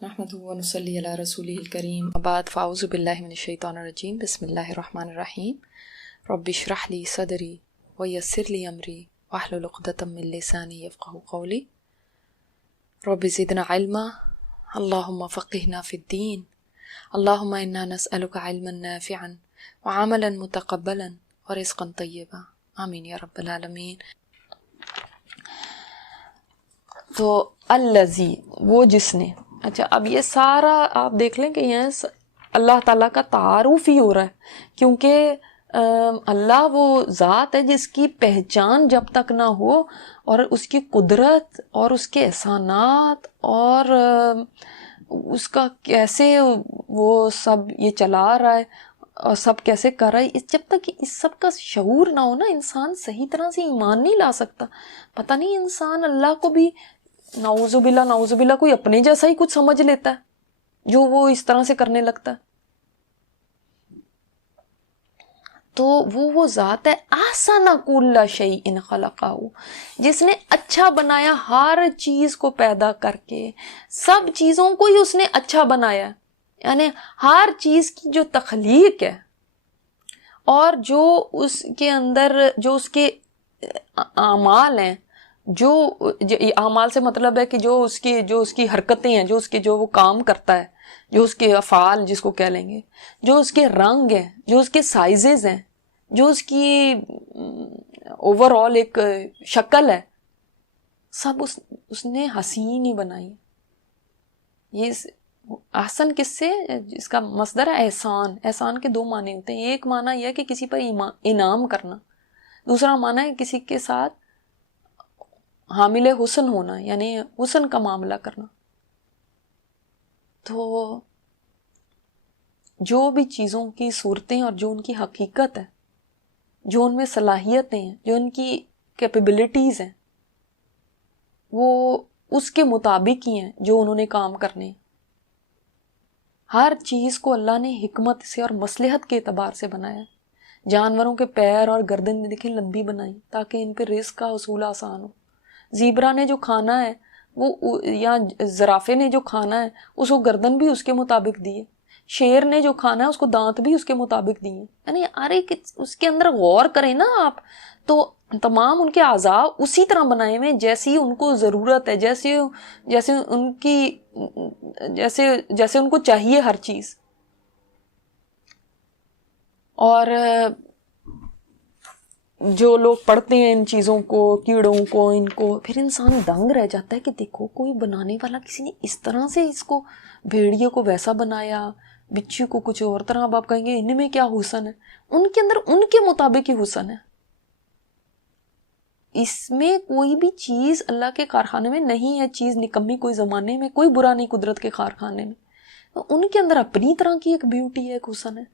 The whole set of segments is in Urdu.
نحمدہ و نصلی علی رسولہ الکریم بعد فاعوذ باللہ من الشیطان الرجیم بسم اللہ الرحمن الرحیم رب اشرح لی صدری ویسر لی امری واحلل عقدۃ من لسانی یفقہوا قولی رب زدنا علما اللہم فقہنا فی الدین اللہم انا نسألک علما نافعا وعملا متقبلا ورزقا طیبا آمین یا رب العالمین۔ تو الذی وہ جس نے، اچھا اب یہ سارا آپ دیکھ لیں کہ یہ اللہ تعالیٰ کا تعارف ہی ہو رہا ہے، کیونکہ اللہ وہ ذات ہے جس کی پہچان جب تک نہ ہو اور اس کی قدرت اور اس کے احسانات اور اس کا کیسے وہ سب یہ چلا رہا ہے اور سب کیسے کر رہا ہے، جب تک اس سب کا شعور نہ ہو نا انسان صحیح طرح سے ایمان نہیں لا سکتا۔ پتہ نہیں انسان اللہ کو بھی نعوذ باللہ کوئی اپنے جیسا ہی کچھ سمجھ لیتا ہے جو وہ اس طرح سے کرنے لگتا ہے۔ تو وہ ذات ہے احسن کل شیء خلقہ، جس نے اچھا بنایا ہر چیز کو پیدا کر کے، سب چیزوں کو ہی اس نے اچھا بنایا ہے، یعنی ہر چیز کی جو تخلیق ہے اور جو اس کے اندر جو اس کے اعمال ہیں، جو اعمال سے مطلب ہے کہ جو اس کی حرکتیں ہیں، جو وہ کام کرتا ہے، جو اس کے افعال جس کو کہہ لیں گے، جو اس کے رنگ ہیں، جو اس کے سائزز ہیں، جو اس کی اوور آل ایک شکل ہے، سب اس نے حسین ہی بنائی۔ یہ احسن کس سے، اس کا مصدر ہے احسان۔ احسان کے دو معنی ہوتے ہیں، ایک معنی یہ ہے کہ کسی پر انعام کرنا، دوسرا معنی ہے کسی کے ساتھ حامل حسن ہونا، یعنی حسن کا معاملہ کرنا۔ تو جو بھی چیزوں کی صورتیں اور جو ان کی حقیقت ہے، جو ان میں صلاحیتیں ہیں، جو ان کی کیپیبلٹیز ہیں، وہ اس کے مطابق ہی ہیں جو انہوں نے کام کرنے ہیں۔ ہر چیز کو اللہ نے حکمت سے اور مصلحت کے اعتبار سے بنایا۔ جانوروں کے پیر اور گردن دیکھیں لمبی بنائی تاکہ ان پہ رزق کا حصول آسان ہو۔ زیبرا نے جو کھانا ہے وہ، یا زرافے نے جو کھانا ہے اس کو گردن بھی اس کے مطابق دی ہے، شیر نے جو کھانا ہے اس کو دانت بھی اس کے مطابق دیے، یعنی ہر ایک اس کے اندر غور کریں نا آپ تو تمام ان کے اعضاء اسی طرح بنائے ہوئے جیسی ان کو ضرورت ہے، جیسے ان کو چاہیے ہر چیز۔ اور جو لوگ پڑھتے ہیں ان چیزوں کو، کیڑوں کو، ان کو، پھر انسان دنگ رہ جاتا ہے کہ دیکھو کوئی بنانے والا کسی نے اس طرح سے اس کو، بھیڑیے کو ویسا بنایا، بچھی کو کچھ اور طرح۔ اب آپ کہیں گے ان میں کیا حسن ہے؟ ان کے اندر ان کے مطابق ہی حسن ہے۔ اس میں کوئی بھی چیز اللہ کے کارخانے میں نہیں ہے چیز نکمی، کوئی زمانے میں کوئی برا نہیں قدرت کے کارخانے میں، تو ان کے اندر اپنی طرح کی ایک بیوٹی ہے، ایک حسن ہے۔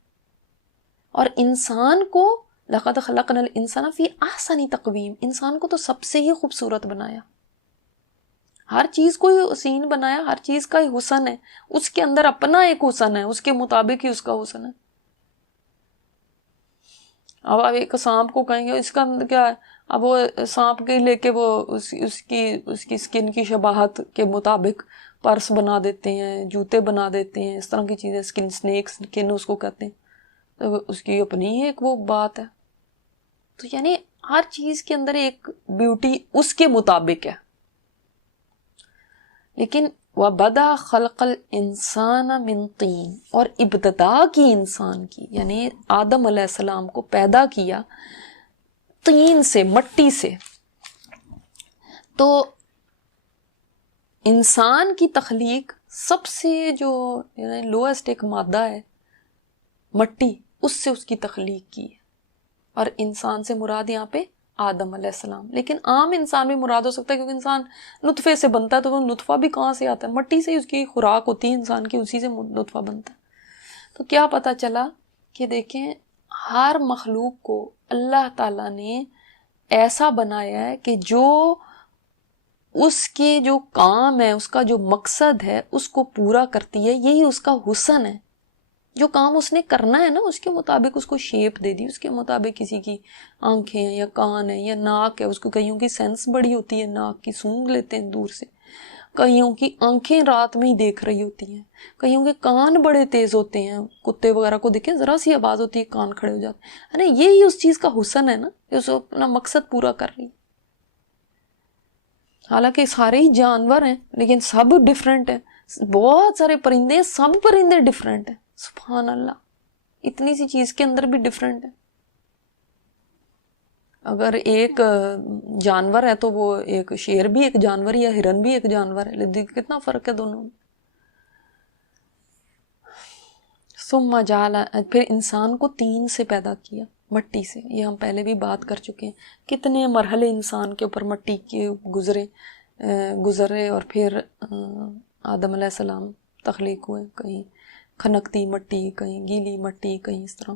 اور انسان کو لقد خلقنا الانسان فی احسن تقویم، انسان کو تو سب سے ہی خوبصورت بنایا، ہر چیز کو ہی حسین بنایا، ہر چیز کا ہی حسن ہے، اس کے اندر اپنا ایک حسن ہے، اس کے مطابق ہی اس کا حسن ہے۔ اب آپ ایک سانپ کو کہیں گے اس کا اندر کیا ہے، اب وہ سانپ کے لے کے وہ اس کی سکن کی شباہت کے مطابق پرس بنا دیتے ہیں، جوتے بنا دیتے ہیں، اس طرح کی چیزیں، سکن، سنیک سکن اس کو کہتے ہیں، تو اس کی اپنی ہی ایک وہ بات ہے۔ تو یعنی ہر چیز کے اندر ایک بیوٹی اس کے مطابق ہے۔ لیکن وَبَدَأَ خَلْقَ الْإِنسَانَ مِنْ طِينٍ، اور ابتدا کی انسان کی، یعنی آدم علیہ السلام کو پیدا کیا طین سے، مٹی سے۔ تو انسان کی تخلیق سب سے جو لوئسٹ ایک مادہ ہے مٹی، اس سے اس کی تخلیق کی ہے، اور انسان سے مراد یہاں پہ آدم علیہ السلام۔ لیکن عام انسان بھی مراد ہو سکتا ہے کیونکہ انسان نطفے سے بنتا ہے، تو وہ نطفہ بھی کہاں سے آتا ہے؟ مٹی سے ہی اس کی خوراک ہوتی ہے انسان کی، اسی سے نطفہ بنتا ہے۔ تو کیا پتہ چلا کہ دیکھیں ہر مخلوق کو اللہ تعالیٰ نے ایسا بنایا ہے کہ جو اس کے جو کام ہے، اس کا جو مقصد ہے اس کو پورا کرتی ہے، یہی اس کا حسن ہے۔ جو کام اس نے کرنا ہے نا اس کے مطابق اس کو شیپ دے دی، اس کے مطابق کسی کی آنکھیں ہیں یا کان ہیں یا ناک ہے، اس کو کئیوں کی سینس بڑی ہوتی ہے، ناک کی سونگھ لیتے ہیں دور سے، کئیوں کی آنکھیں رات میں ہی دیکھ رہی ہوتی ہیں, کئیوں کے کان بڑے تیز ہوتے ہیں, کتے وغیرہ کو دیکھیں ذرا سی آواز ہوتی ہے کان کھڑے ہو جاتے ہیں نا. یہی اس چیز کا حسن ہے نا, کہ اس اپنا مقصد پورا کر رہی ہے. حالانکہ سارے ہی جانور ہیں لیکن سب ڈفرینٹ ہیں. بہت سارے پرندے ہیں, سب پرندے ڈفرینٹ ہیں. سبحان اللہ, اتنی سی چیز کے اندر بھی ڈفرینٹ ہے. اگر ایک جانور ہے تو وہ ایک شیر بھی ایک جانور یا ہرن بھی ایک جانور ہے, لیکن کتنا فرق ہے دونوں میں. ثم جعل, پھر انسان کو 3 سے پیدا کیا, مٹی سے. یہ ہم پہلے بھی بات کر چکے ہیں, کتنے مرحلے انسان کے اوپر مٹی کے گزرے اور پھر آدم علیہ السلام تخلیق ہوئے. کہیں کھنکتی مٹی, کہیں گیلی مٹی, کہیں اس طرح.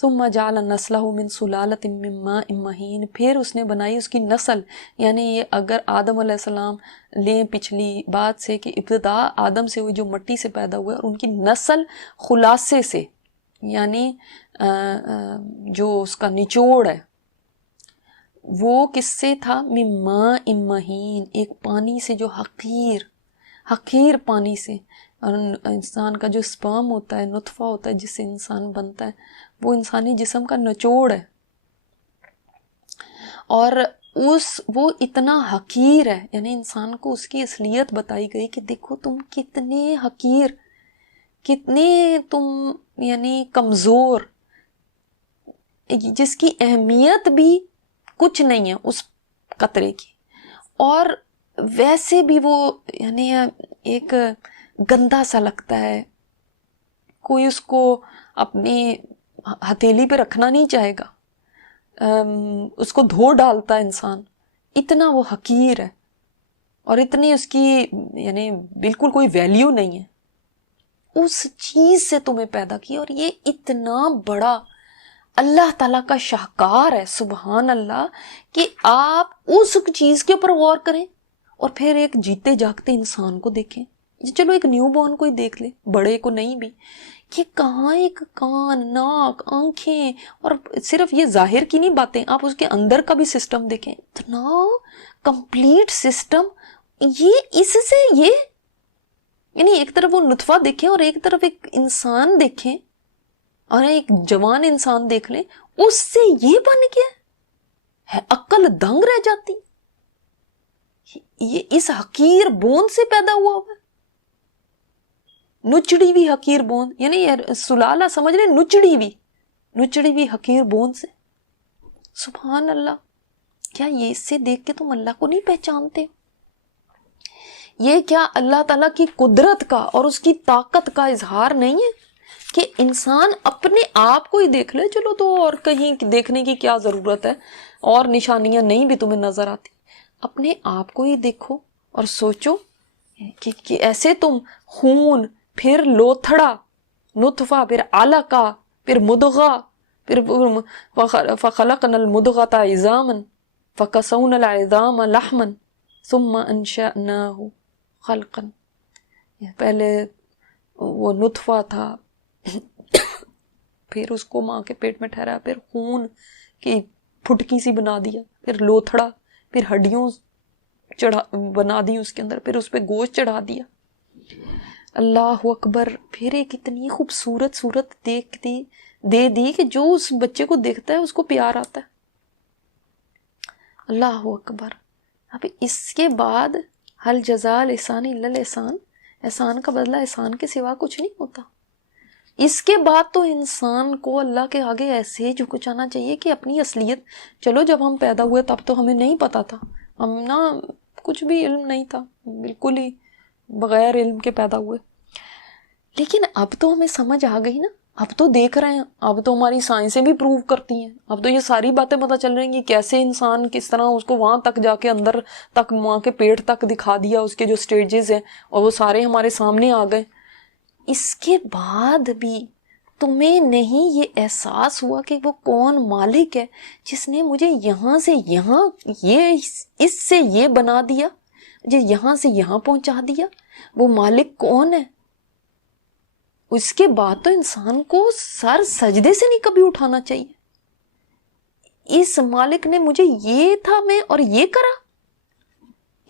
ثم جعل نسلہ من سلالۃ من ماء مہین, پھر اس نے بنائی اس کی نسل. یعنی یہ اگر آدم علیہ السلام لیں پچھلی بات سے کہ ابتدا آدم سے ہوئی جو مٹی سے پیدا ہوئے, اور ان کی نسل خلاصے سے, یعنی جو اس کا نچوڑ ہے وہ کس سے تھا؟ من ماء مہین, ایک پانی سے جو حقیر پانی سے. اور انسان کا جو سپرم ہوتا ہے, نطفہ ہوتا ہے جس سے انسان بنتا ہے, وہ انسانی جسم کا نچوڑ ہے. اور وہ اتنا حقیر ہے, یعنی انسان کو اس کی اصلیت بتائی گئی کہ دیکھو تم کتنے حقیر, کتنے تم یعنی کمزور, جس کی اہمیت بھی کچھ نہیں ہے اس قطرے کی. اور ویسے بھی وہ یعنی ایک گندا سا لگتا ہے, کوئی اس کو اپنی ہتھیلی پہ رکھنا نہیں چاہے گا, اس کو دھو ڈالتا ہے انسان, اتنا وہ حقیر ہے اور اتنی اس کی یعنی بالکل کوئی ویلیو نہیں ہے. اس چیز سے تمہیں پیدا کیا, اور یہ اتنا بڑا اللہ تعالیٰ کا شاہکار ہے, سبحان اللہ, کہ آپ اس چیز کے اوپر غور کریں اور پھر ایک جیتے جاگتے انسان کو دیکھیں. چلو ایک نیو بورن کو ہی دیکھ لیں, بڑے کو نہیں بھی, کہ کہاں ایک کان, ناک, آنکھیں, اور صرف یہ ظاہر کی نہیں باتیں, آپ اس کے اندر کا بھی سسٹم دیکھیں, اتنا کمپلیٹ سسٹم. یہ اس سے یہ یعنی ایک طرف وہ نطفہ دیکھیں اور ایک طرف ایک انسان دیکھیں اور ایک جوان انسان دیکھ لیں, اس سے یہ بن گیا ہے, عقل دنگ رہ جاتی. یہ اس حقیر بوند سے پیدا ہوا ہے, نچڑی بھی حقیر بوند, یعنی سلالہ سمجھ رہے, نچڑی بھی حقیر بوند سے. سبحان اللہ, کیا یہ اس سے دیکھ کے تم اللہ کو نہیں پہچانتے؟ یہ کیا اللہ تعالیٰ کی قدرت کا اور اس کی طاقت کا اظہار نہیں ہے کہ انسان اپنے آپ کو ہی دیکھ لے. چلو تو اور کہیں دیکھنے کی کیا ضرورت ہے, اور نشانیاں نہیں بھی تمہیں نظر آتی, اپنے آپ کو ہی دیکھو اور سوچو کہ ایسے تم خون, پھر لوتھڑا, نطفہ, پھر علقہ, پھر مدغہ, پھر فخلقنا المدغۃ عظاما فکسونا العظام لحما ثم انشأناہ خلقا. پہلے وہ نطفہ تھا, پھر اس کو ماں کے پیٹ میں ٹھہرایا, پھر خون کی پھٹکی سی بنا دیا, پھر لوتھڑا, پھر ہڈیوں بنا دی اس کے اندر, پھر اس پہ گوشت چڑھا دیا. اللہ اکبر. پھر ایک اتنی خوبصورت صورت دے دی کہ جو اس بچے کو دیکھتا ہے اس کو پیار آتا ہے. اللہ اکبر. اب اس کے بعد حل جزاء الاحسان الا الاحسان, احسان کا بدلہ احسان کے سوا کچھ نہیں ہوتا. اس کے بعد تو انسان کو اللہ کے آگے ایسے جھک جانا چاہیے کہ اپنی اصلیت, چلو جب ہم پیدا ہوئے تب تو ہمیں نہیں پتا تھا, ہم نا کچھ بھی علم نہیں تھا, بالکل ہی بغیر علم کے پیدا ہوئے, لیکن اب تو ہمیں سمجھ آ گئی نا, اب تو دیکھ رہے ہیں, اب تو ہماری سائنسیں بھی پروو کرتی ہیں, اب تو یہ ساری باتیں پتہ چل رہی ہیں کہ کیسے انسان کس طرح اس کو وہاں تک جا کے اندر تک ماں کے پیٹ تک دکھا دیا, اس کے جو سٹیجز ہیں, اور وہ سارے ہمارے سامنے آ گئے. اس کے بعد بھی تمہیں نہیں یہ احساس ہوا کہ وہ کون مالک ہے جس نے مجھے یہاں سے یہاں, یہ اس سے یہ بنا دیا, مجھے یہاں سے یہاں پہنچا دیا, وہ مالک کون ہے؟ اس کے بعد تو انسان کو سر سجدے سے نہیں کبھی اٹھانا چاہیے. اس مالک نے مجھے یہ تھا میں اور یہ کرا,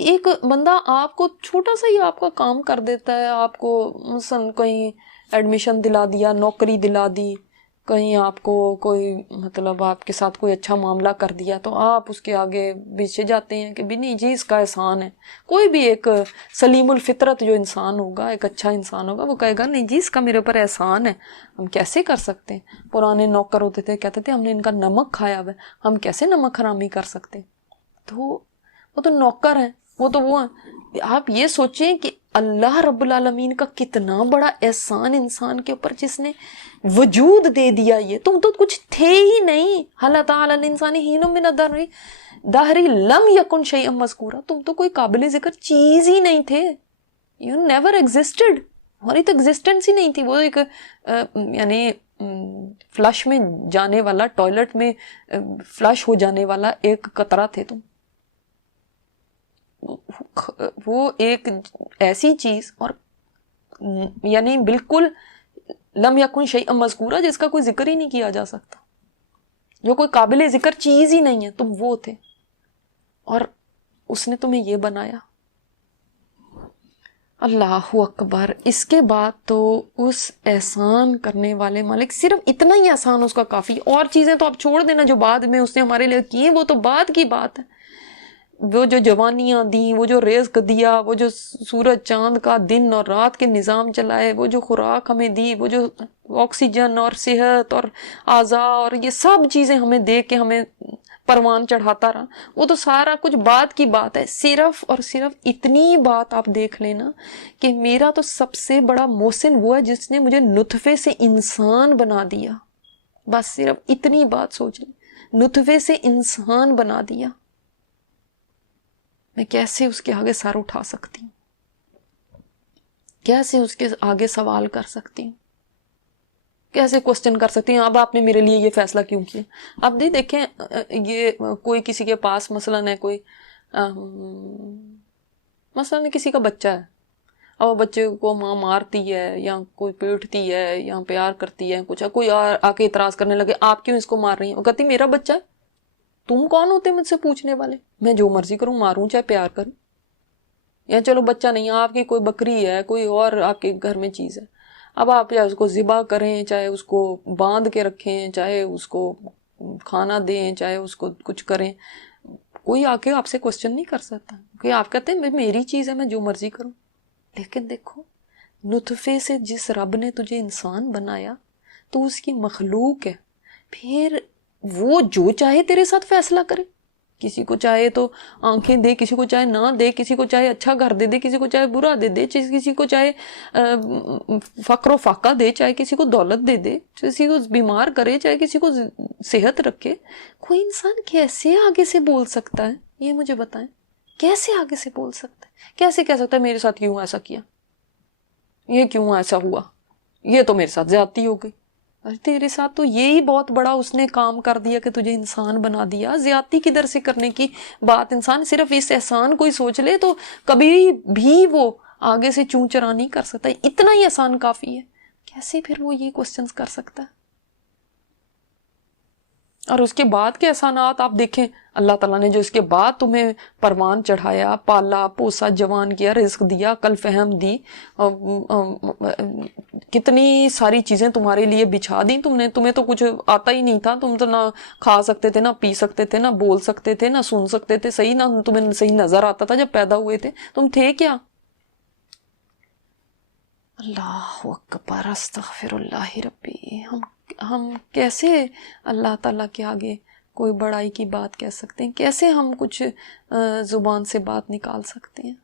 ایک بندہ آپ کو چھوٹا سا ہی آپ کا کام کر دیتا ہے, آپ کو مثلاً کہیں ایڈمیشن دلا دیا, نوکری دلا دی, کہیں آپ کو کوئی مطلب آپ کے ساتھ کوئی اچھا معاملہ کر دیا, تو آپ اس کے آگے پیچھے جاتے ہیں کہ بھی نہیں جی اس کا احسان ہے. کوئی بھی ایک سلیم الفطرت جو انسان ہوگا, ایک اچھا انسان ہوگا, وہ کہے گا نہیں جی اس کا میرے اوپر احسان ہے, ہم کیسے کر سکتے ہیں. پرانے نوکر ہوتے تھے, کہتے تھے ہم نے ان کا نمک کھایا ہوا ہے, ہم کیسے نمک حرامی کر سکتے. تو وہ تو نوکر ہیں, وہ تو وہ ہیں. آپ یہ سوچیں کہ اللہ رب العالمین کا کتنا بڑا احسان انسان کے اوپر, جس نے وجود دے دیا. یہ تم تو کچھ تھے ہی نہیں. اللہ تعالیٰ الانسان حین من الدہر لم یکن شیئا مذکورا, تم تو کوئی قابل ذکر چیز ہی نہیں تھے. یو نیور ایگزسٹڈ, ہماری تو ایگزسٹنس ہی نہیں تھی. وہ ایک یعنی فلش میں جانے والا, ٹوائلٹ میں فلش ہو جانے والا ایک قطرہ تھے تم. وہ ایک ایسی چیز, اور یعنی بالکل لم یکن شیئا مذکورا, جس کا کوئی ذکر ہی نہیں کیا جا سکتا, جو کوئی قابل ذکر چیز ہی نہیں ہے. تم وہ تھے, اور اس نے تمہیں یہ بنایا. اللہ اکبر. اس کے بعد تو اس احسان کرنے والے مالک, صرف اتنا ہی احسان اس کا کافی. اور چیزیں تو آپ چھوڑ دینا جو بعد میں اس نے ہمارے لیے کی ہیں, وہ تو بعد کی بات ہے. وہ جو جوانیاں دیں, وہ جو رزق دیا, وہ جو سورج چاند کا دن اور رات کے نظام چلائے, وہ جو خوراک ہمیں دی, وہ جو آکسیجن اور صحت اور اعضاء اور یہ سب چیزیں ہمیں دے کے ہمیں پروان چڑھاتا رہا, وہ تو سارا کچھ بعد کی بات ہے. صرف اور صرف اتنی بات آپ دیکھ لینا کہ میرا تو سب سے بڑا محسن وہ ہے جس نے مجھے نطفے سے انسان بنا دیا. بس صرف اتنی بات سوچ لیں, نطفے سے انسان بنا دیا. میں کیسے اس کے آگے سر اٹھا سکتی ہوں, کیسے اس کے آگے سوال کر سکتی ہوں, کیسے کوسچن کر سکتی ہوں, اب آپ نے میرے لیے یہ فیصلہ کیوں کیا. اب دیکھیں, یہ کوئی کسی کے پاس مثلاً ہے, کوئی مثلاً کسی کا بچہ ہے, اب وہ بچے کو ماں مارتی ہے یا کوئی پیٹتی ہے یا پیار کرتی ہے, کچھ ہے, کوئی آ کے اعتراض کرنے لگے آپ کیوں اس کو مار رہی ہیں, وہ کہتی میرا بچہ ہے, تم کون ہوتے مجھ سے پوچھنے والے, میں جو مرضی کروں, ماروں چاہے پیار کروں. یا چلو بچہ نہیں, آپ کی کوئی بکری ہے, کوئی اور آپ کے گھر میں چیز ہے, اب آپ چاہے اس کو ذبح کریں, چاہے اس کو باندھ کے رکھیں, چاہے اس کو کھانا دیں, چاہے اس کو کچھ کریں, کوئی آ کے آپ سے کوسچن نہیں کر سکتا, کہ آپ کہتے ہیں میری چیز ہے, میں جو مرضی کروں. لیکن دیکھو, نطفے سے جس رب نے تجھے انسان بنایا, تو اس کی مخلوق ہے, پھر وہ جو چاہے تیرے ساتھ فیصلہ کرے. کسی کو چاہے تو آنکھیں دے, کسی کو چاہے نہ دے, کسی کو چاہے اچھا گھر دے دے, کسی کو چاہے برا دے دے, کسی کو چاہے فقر و فاقہ دے, چاہے کسی کو دولت دے دے, کسی کو بیمار کرے, چاہے کسی کو صحت رکھے. کوئی انسان کیسے آگے سے بول سکتا ہے, یہ مجھے بتائیں, کیسے آگے سے بول سکتا ہے, کیسے کہہ سکتا ہے میرے ساتھ کیوں ایسا کیا, یہ کیوں ایسا ہوا, یہ تو میرے ساتھ زیادتی ہو گئی. تیرے ساتھ تو یہی بہت بڑا اس نے کام کر دیا کہ تجھے انسان بنا دیا. زیادتی کدھر سے کرنے کی بات, انسان صرف اس احسان کو ہی سوچ لے تو کبھی بھی وہ آگے سے چوں چرا نہیں کر سکتا. اتنا ہی احسان کافی ہے. کیسے پھر وہ یہ کوسچنز کر سکتا ہے. اور اس کے بعد کے احسانات آپ دیکھیں, اللہ تعالیٰ نے جو اس کے بعد تمہیں پروان چڑھایا, پالا پوسا, جوان کیا, رزق دیا, عقل فہم دی, کتنی ساری چیزیں تمہارے لیے بچھا دیں. تمہیں تو کچھ آتا ہی نہیں تھا, تم تو نہ کھا سکتے تھے, نہ پی سکتے تھے, نہ بول سکتے تھے, نہ سن سکتے تھے صحیح, نہ تمہیں صحیح نظر آتا تھا. جب پیدا ہوئے تھے تم تھے کیا. اللہ اکبر, استغفر اللہ ربی. ہم کیسے اللہ تعالیٰ کے آگے کوئی بڑائی کی بات کہہ سکتے ہیں, کیسے ہم کچھ زبان سے بات نکال سکتے ہیں.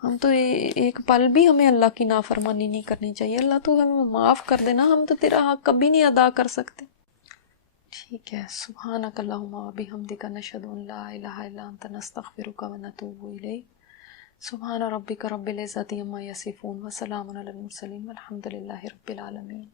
ہم تو ایک پل بھی ہمیں اللہ کی نافرمانی نہیں کرنی چاہیے. اللہ تو ہمیں معاف کر دینا, ہم تو تیرا حق کبھی نہیں ادا کر سکتے. ٹھیک ہے, سبحانک اللہم و بحمدک, نشہد ان لا الہ الا انت, نستغفرک و نتوب الیک. سبحان ربک رب العزت عما یصفون, وسلام علی المرسلین, والحمد للہ رب العالمین.